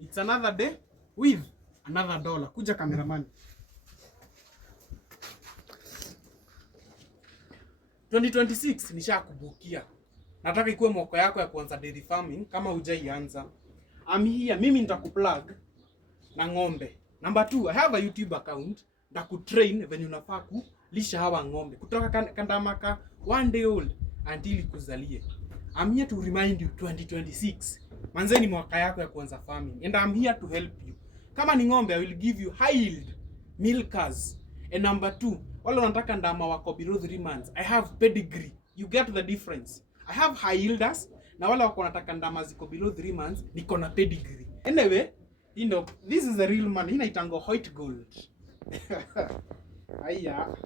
It's another day with another dollar. Kuja cameraman. 2026 nishakubukia. Nataka ikuwe mwaka yako ya kuanza dairy farming kama hujaianza. Mimi nitakuplug na ng'ombe. Number 2, I have a YouTube account ndakutrain venye unafaa kulisha hawa ng'ombe kutoka kandamaka 1 day old until ikuzalie. I'm here to remind you 2026. Manzeni mwaka yako ya kuanza farming and I'm here to help you. Kama ni ng'ombe, I will give you high yield milkers. And number 2, wale wanataka ndama wako below 3 months, I have pedigree. You get the difference. I have high yielders na wale wako wanataka ndama ziko below 3 months, niko na pedigree. Anyway, you know, this is the real money. Hii inaitangwa white gold. Aya.